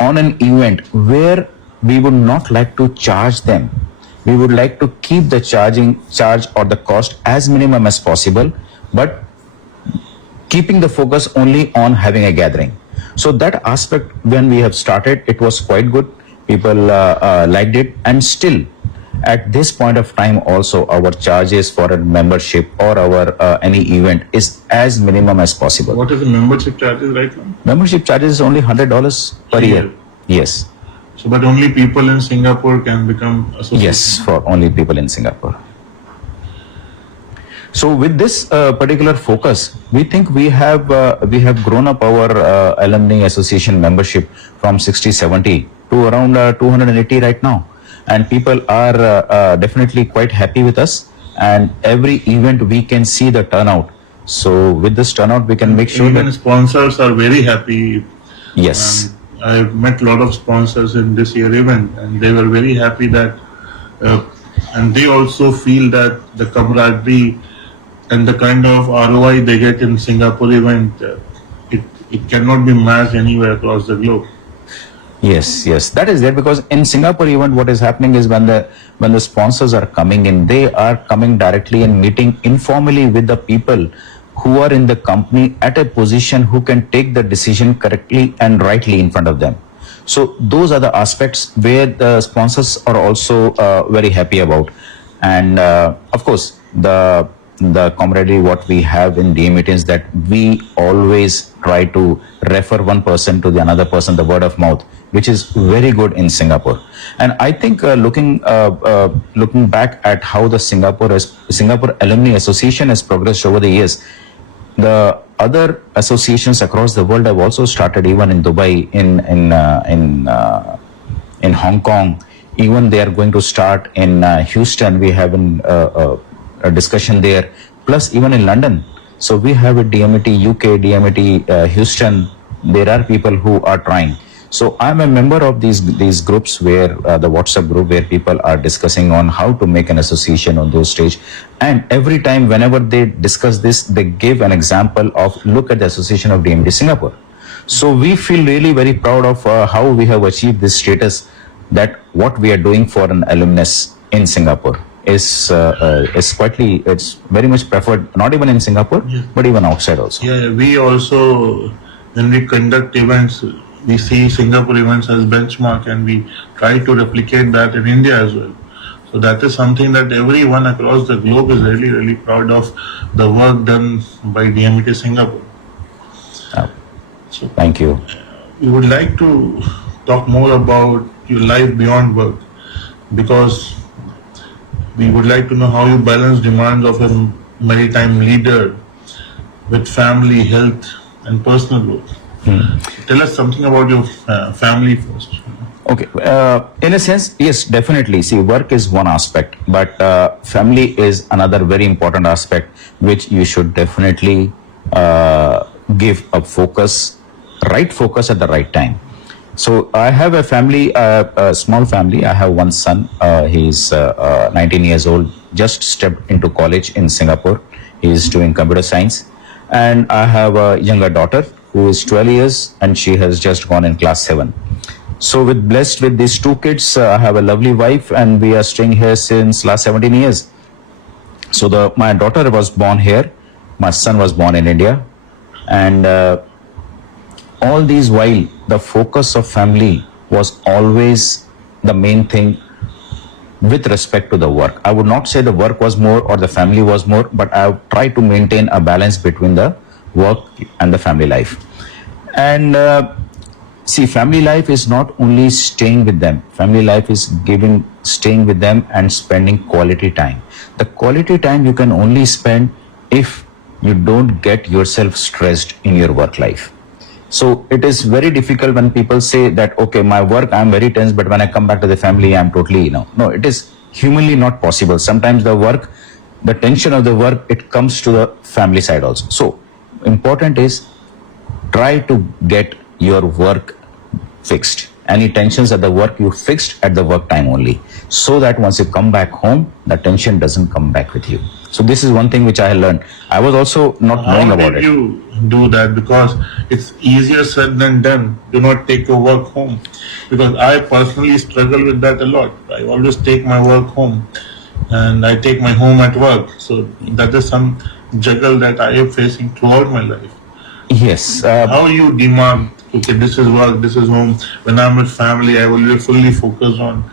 on an event where we would not like to charge them. We would like to keep the charge or the cost as minimum as possible, but keeping the focus only on having a gathering. So that aspect, when we have started, it was quite good. People liked it, and still at this point of time also our charges for a membership or our any event is as minimum as possible. What is the membership charges right now? Membership charges is only $100 per year. Yes. So but only people in Singapore can become associated? Yes, for only people in Singapore. So with this particular focus, we think we have grown up our alumni association membership from 60, 70 to around 280 right now, and people are definitely quite happy with us. And every event we can see the turnout. So with this turnout, we can make sure Even that sponsors are very happy. yes, I've met a lot of sponsors in this year event, and they were very happy that, and they also feel that the camaraderie and the kind of ROI they get in Singapore event, it cannot be matched anywhere across the globe. yes, that is there, because in Singapore event, what is happening is when the sponsors are coming in, they are coming directly and meeting informally with the people who are in the company at a position who can take the decision correctly and rightly in front of them. So those are the aspects where the sponsors are also very happy about. And of course, the camaraderie what we have in DMETians, that we always try to refer one person to the another person, the word of mouth, which is very good in Singapore. And I think looking back at how the Singapore Alumni Association has progressed over the years, the other associations across the world have also started, even in Dubai, in Hong Kong. Even they are going to start in Houston. We have a discussion there. Plus, even in London. So we have a DMET UK, DMET Houston. There are people who are trying. So I'm a member of these groups, where the WhatsApp group, where people are discussing on how to make an association on those stage. And every time, whenever they discuss this, they give an example of, look at the association of DMET Singapore. So we feel really very proud of how we have achieved this status, that what we are doing for an alumnus in Singapore is it's very much preferred, not even in Singapore, but even outside also. Yeah, we also, when we conduct events, we see Singapore events as benchmark, and we try to replicate that in India as well. So that is something that everyone across the globe is really, really proud of, the work done by DMET Singapore. So Thank you. we would like to talk more about your life beyond work, because we would like to know how you balance demands of a maritime leader with family, health, and personal growth. Tell us something about your family first. Okay. In a sense, yes, definitely. See, work is one aspect, but family is another very important aspect, which you should definitely give a right focus at the right time. So I have a family, a small family. I have one son. He's 19 years old, just stepped into college in Singapore. He's doing computer science. And I have a younger daughter who is 12 years, and she has just gone in class 7. So blessed with these two kids, I have a lovely wife, and we are staying here since last 17 years. So my daughter was born here, my son was born in India, and all these while the focus of family was always the main thing with respect to the work. I would not say the work was more or the family was more, but I tried to maintain a balance between the work and the family life. And see, family life is not only staying with them. Family life is staying with them and spending quality time. The quality time you can only spend if you don't get yourself stressed in your work life. So it is very difficult when people say that, okay, my work, I'm very tense, but when I come back to the family, I'm totally, no, it is humanly not possible. Sometimes the tension of the work, it comes to the family side also. So important is, try to get your work fixed. Any tensions at the work, you fixed at the work time only, so that once you come back home, the tension doesn't come back with you. So this is one thing which I learned. I was also not knowing about it. How did you do that? Because it's easier said than done. Do not take your work home. Because I personally struggle with that a lot. I always take my work home, and I take my home at work. So that is some juggle that I am facing throughout my life. Yes. How you demark, okay, this is work, this is home. When I'm with family, I will be fully focused on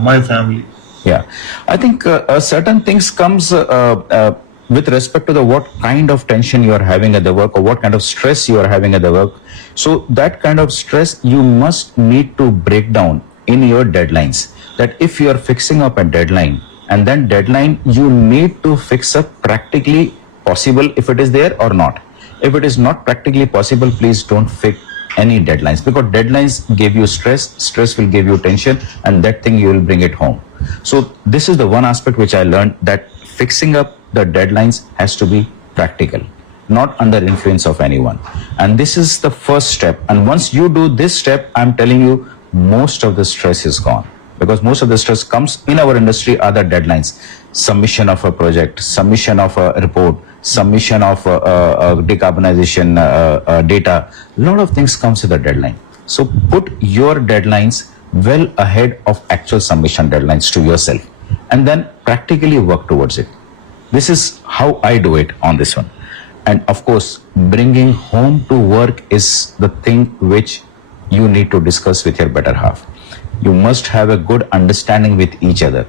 my family. Yeah, I think certain things comes with respect to what kind of tension you are having at the work, or what kind of stress you are having at the work. So that kind of stress you must need to break down in your deadlines. That if you are fixing up a deadline and then deadline you need to fix up practically possible if it is there or not. If it is not practically possible, please don't fix any deadlines, because deadlines give you stress will give you tension, and that thing you will bring it home. So this is the one aspect which I learned, that fixing up the deadlines has to be practical, not under influence of anyone. And this is the first step. And once you do this step, I'm telling you, most of the stress is gone. Because most of the stress comes in our industry are the deadlines. Submission of a project, submission of a report, submission of decarbonization data. A lot of things comes with a deadline. So put your deadlines well ahead of actual submission deadlines to yourself, and then practically work towards it. This is how I do it on this one. And of course, bringing home to work is the thing which you need to discuss with your better half. You must have a good understanding with each other,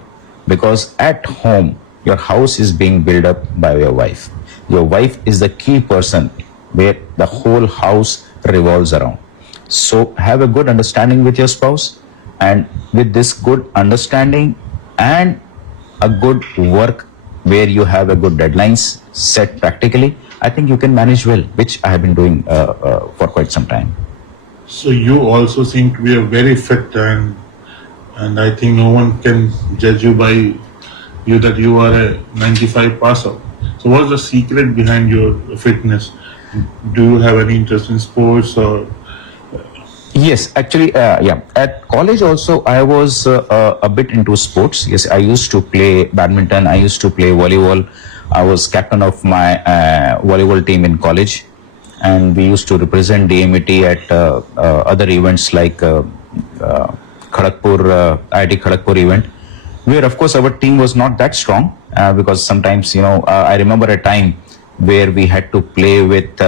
because at home, your house is being built up by your wife. Your wife is the key person where the whole house revolves around. So have a good understanding with your spouse, and with this good understanding and a good work where you have a good deadlines set practically, I think you can manage well, which I have been doing for quite some time. So you also seem to be a very fit, and I think no one can judge you by you that you are a 95 pass out. So what's the secret behind your fitness? Do you have any interest in sports or? Yes, actually, yeah. At college also, I was a bit into sports. Yes, I used to play badminton. I used to play volleyball. I was captain of my volleyball team in college, and we used to represent DMET at other events like Kharagpur, IIT Kharagpur event, where of course our team was not that strong because sometimes, I remember a time where we had to play with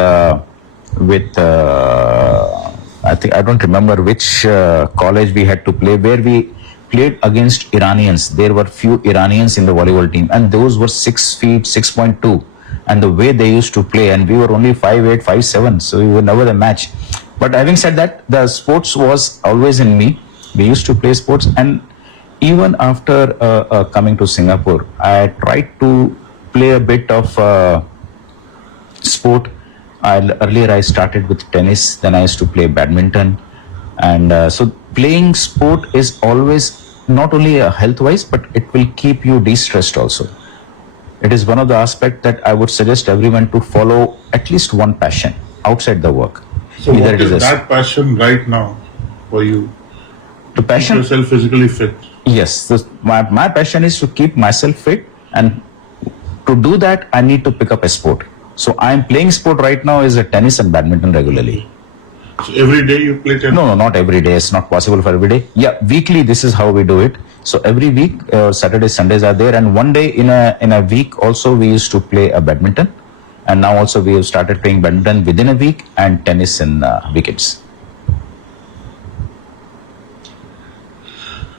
I don't remember which college we had to play, where we played against Iranians. There were few Iranians in the volleyball team, and those were 6 feet, 6.2. And the way they used to play, and we were only 5'8", 5'7", so we were never a match. But having said that, the sports was always in me. We used to play sports, and even after coming to Singapore, I tried to play a bit of sport. Earlier I started with tennis, then I used to play badminton, and so playing sport is always not only health-wise, but it will keep you de-stressed also. It is one of the aspects that I would suggest everyone to follow at least one passion outside the work. So what is that passion right now for you? The passion? Keep yourself physically fit. Yes, my passion is to keep myself fit, and to do that I need to pick up a sport. So I'm playing sport right now is a tennis and badminton regularly. So every day you play tennis? No, not every day. It's not possible for every day. Yeah, weekly this is how we do it. So every week, Saturdays, Sundays are there, and one day in a week also we used to play a badminton, and now also we have started playing badminton within a week and tennis in weekends.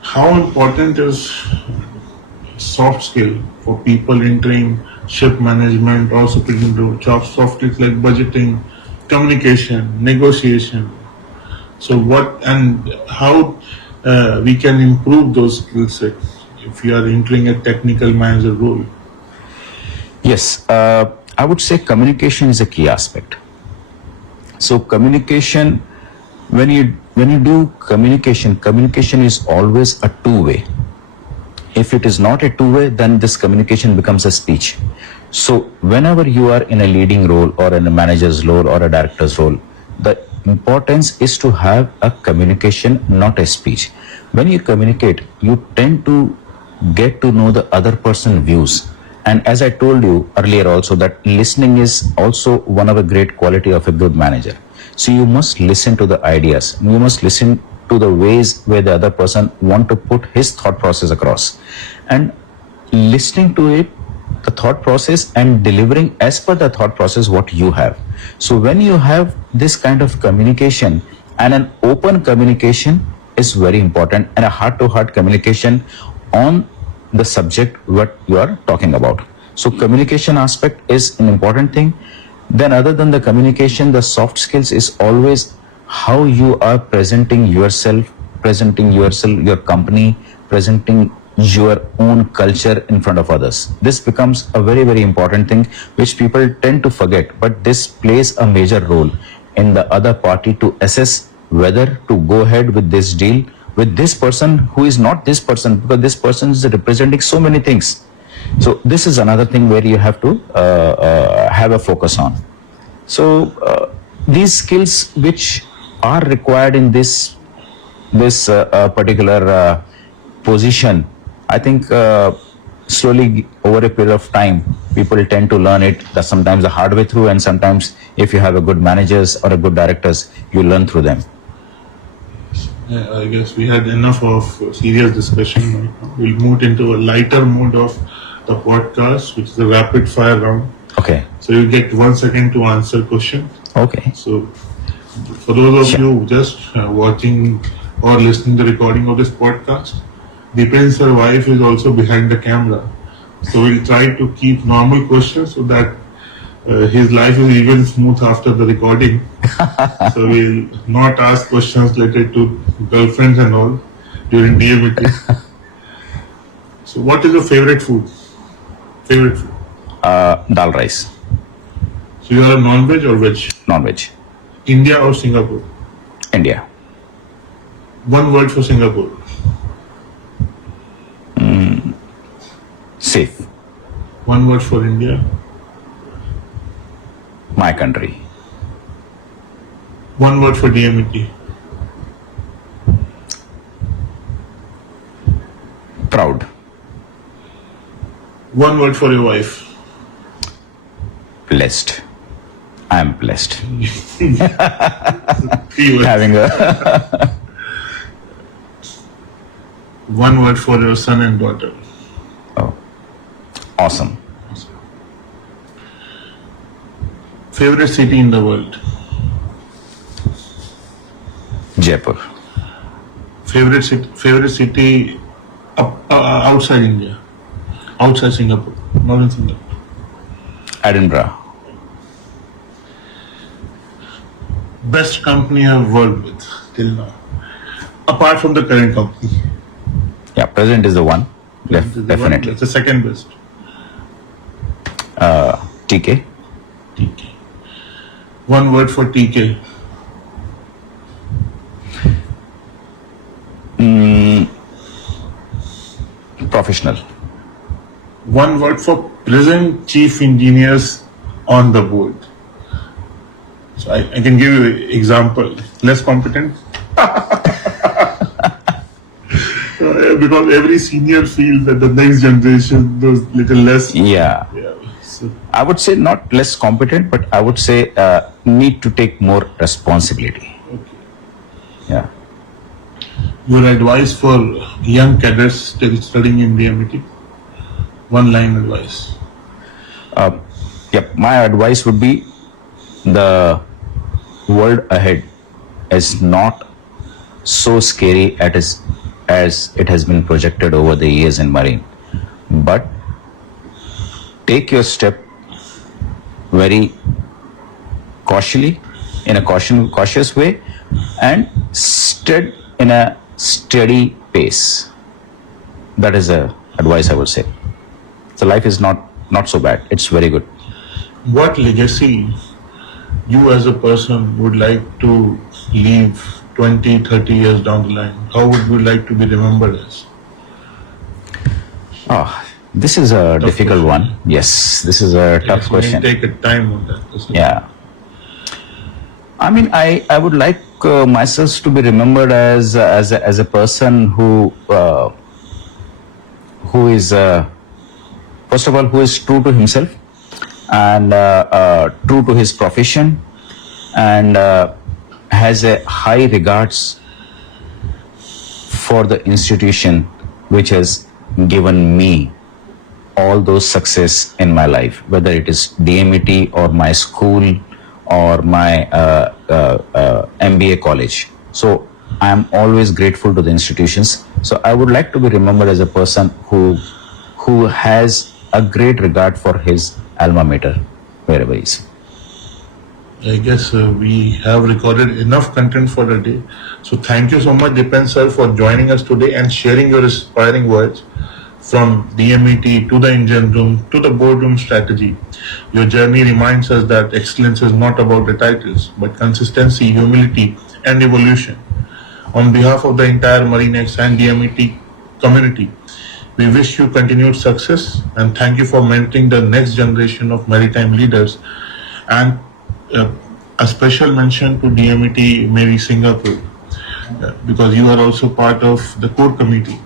How important is soft skill for people entering ship management, also picking to soft skills like budgeting, communication, negotiation? So what and how we can improve those skill sets if you are entering a technical manager role? Yes, I would say communication is a key aspect. So communication, when you do communication is always a two-way. If it is not a two-way, then this communication becomes a speech. So whenever you are in a leading role or in a manager's role or a director's role, the importance is to have a communication, not a speech. When you communicate, you tend to get to know the other person's views. And as I told you earlier also, that listening is also one of the great quality of a good manager. So you must listen to the ideas. You must listen to the ways where the other person want to put his thought process across, and listening to it, the thought process, and delivering as per the thought process what you have. So when you have this kind of communication, and an open communication is very important, and a heart-to-heart communication on the subject what you are talking about. So communication aspect is an important thing. Then other than the communication, the soft skills is always how you are presenting yourself, your company, presenting your own culture in front of others. This becomes a very, very important thing which people tend to forget, but this plays a major role in the other party to assess whether to go ahead with this deal with this person who is not this person, because this person is representing so many things. So this is another thing where you have to have a focus on. So these skills which are required in this particular position, I think slowly over a period of time, people tend to learn it, sometimes the hard way through, and sometimes if you have a good managers or a good directors, you learn through them. Yeah, I guess we had enough of serious discussion right now. We'll move into a lighter mode of the podcast, which is a rapid fire round. Okay. So you get 1 second to answer question. Okay. So for those of you just watching or listening to the recording of this podcast, Deepend's wife is also behind the camera. So we'll try to keep normal questions so that his life is even smooth after the recording. So we'll not ask questions related to girlfriends and all during DME. So what is your favorite food? Favorite food? Dal rice. So you are non-veg or veg? Non-veg. India or Singapore? India. One word for Singapore. Safe. One word for India. My country. One word for DMET. Proud. One word for your wife. Blessed. I am blessed. 3 words. Having a One word for your son and daughter. awesome. Favorite city in the world. Jaipur. Favorite city outside India. Outside Singapore. Not in Singapore. Edinburgh. Best company I've worked with till now. Apart from the current company. Yeah, present is the one. Definitely. It's the second best. TK. TK. One word for TK. Professional. One word for present chief engineers on the board. So I can give you an example. Less competent. Because every senior feels that the next generation those little less. Yeah. So I would say not less competent, but I would say need to take more responsibility. okay. Yeah. Your advice for young cadets still studying in DMET? One line advice. Yep. My advice would be the world ahead is not so scary as it has been projected over the years in marine, but take your step very cautiously, in a cautious way, and in a steady pace. That is the advice I would say. So life is not so bad. It's very good. What legacy you as a person would like to leave 20, 30 years down the line? How would you like to be remembered as? This is a difficult one. Yes, this is a tough question. Take a time on that. Yeah. I mean, I would like myself to be remembered as a person who is first of all who is true to himself and true to his profession and has a high regards for the institution which has given me all those success in my life, whether it is DMET or my school or my MBA college. So I am always grateful to the institutions. So I would like to be remembered as a person who has a great regard for his alma mater, wherever he is. I guess we have recorded enough content for the day. So thank you so much, Deepen sir, for joining us today and sharing your inspiring words from DMET to the engine room to the boardroom strategy. Your journey reminds us that excellence is not about the titles, but consistency, humility, and evolution. On behalf of the entire MarineX and DMET community, we wish you continued success and thank you for mentoring the next generation of maritime leaders. And a special mention to DMET Singapore, because you are also part of the core committee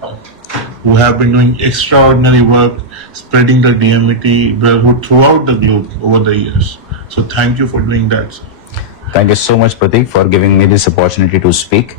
who have been doing extraordinary work spreading the DMET Brotherhood throughout the globe over the years. So thank you for doing that, sir. Thank you so much, Pratik, for giving me this opportunity to speak.